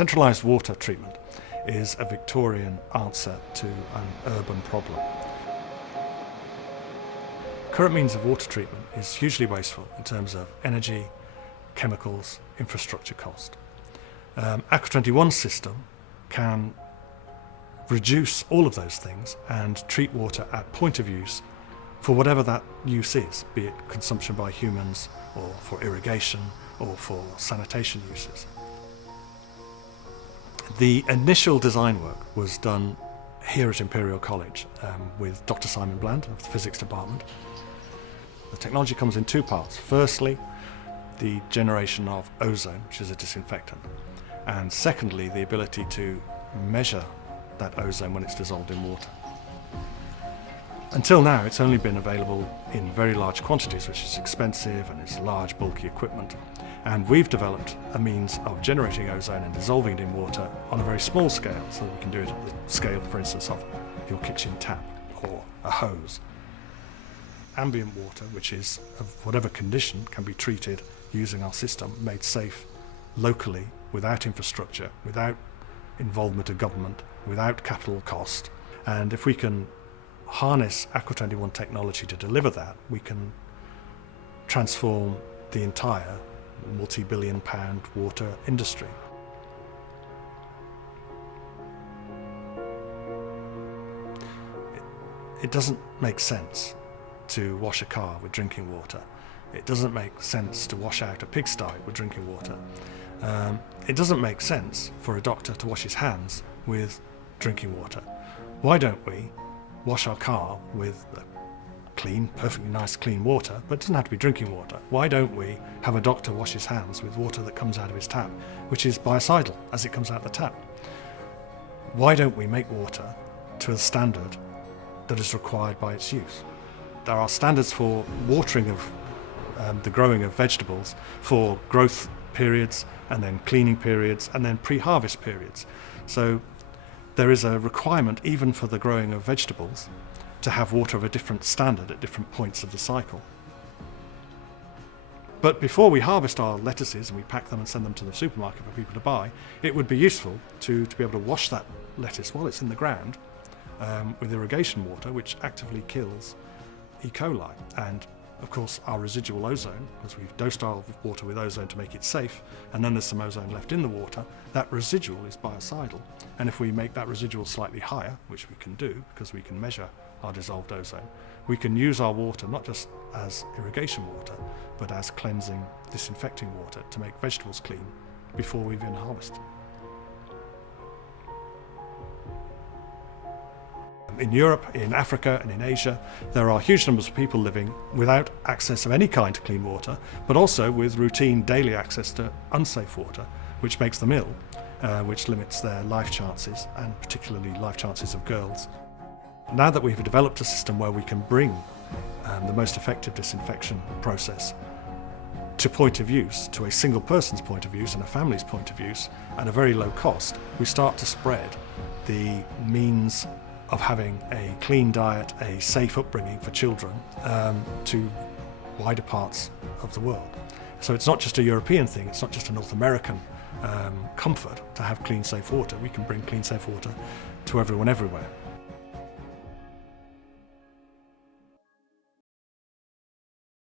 Centralised water treatment is a Victorian answer to an urban problem. Current means of water treatment is hugely wasteful in terms of energy, chemicals, infrastructure cost. Aqua21's system can reduce all of those things and treat water at point of use for whatever that use is, be it consumption by humans or for irrigation or for sanitation uses. The initial design work was done here at Imperial College with Dr. Simon Bland of the physics department. The technology comes in two parts. Firstly, the generation of ozone, which is a disinfectant, and secondly, the ability to measure that ozone when it's dissolved in water. Until now, it's only been available in very large quantities, which is expensive and is large, bulky equipment. And we've developed a means of generating ozone and dissolving it in water on a very small scale, so that we can do it at the scale, for instance, of your kitchen tap or a hose. Ambient water, which is of whatever condition, can be treated using our system, made safe locally, without infrastructure, without involvement of government, without capital cost. And if we can harness Aqua21 technology to deliver that, we can transform the entire multi-billion-pound water industry. It doesn't make sense to wash a car with drinking water. It doesn't make sense to wash out a pigsty with drinking water. It doesn't make sense for a doctor to wash his hands with drinking water. Why don't we wash our car with clean, perfectly nice clean water, but it doesn't have to be drinking water? Why don't we have a doctor wash his hands with water that comes out of his tap, which is biocidal as it comes out the tap? Why don't we make water to a standard that is required by its use? There are standards for watering of the growing of vegetables for growth periods and then cleaning periods and then pre-harvest periods. So there is a requirement even for the growing of vegetables to have water of a different standard at different points of the cycle. But before we harvest our lettuces and we pack them and send them to the supermarket for people to buy, it would be useful to be able to wash that lettuce while it's in the ground with irrigation water, which actively kills E. coli. And of course our residual ozone, because we've dosed our water with ozone to make it safe, and then there's some ozone left in the water, that residual is biocidal. And if we make that residual slightly higher, which we can do because we can measure our dissolved ozone, we can use our water not just as irrigation water, but as cleansing, disinfecting water to make vegetables clean before we even harvest. In Europe, in Africa and in Asia, there are huge numbers of people living without access of any kind to clean water, but also with routine daily access to unsafe water, which makes them ill, which limits their life chances, and particularly life chances of girls. Now that we've developed a system where we can bring the most effective disinfection process to point of use, to a single person's point of use and a family's point of use, at a very low cost, we start to spread the means of having a clean diet, a safe upbringing for children to wider parts of the world. So it's not just a European thing, it's not just a North American comfort to have clean, safe water. We can bring clean, safe water to everyone everywhere.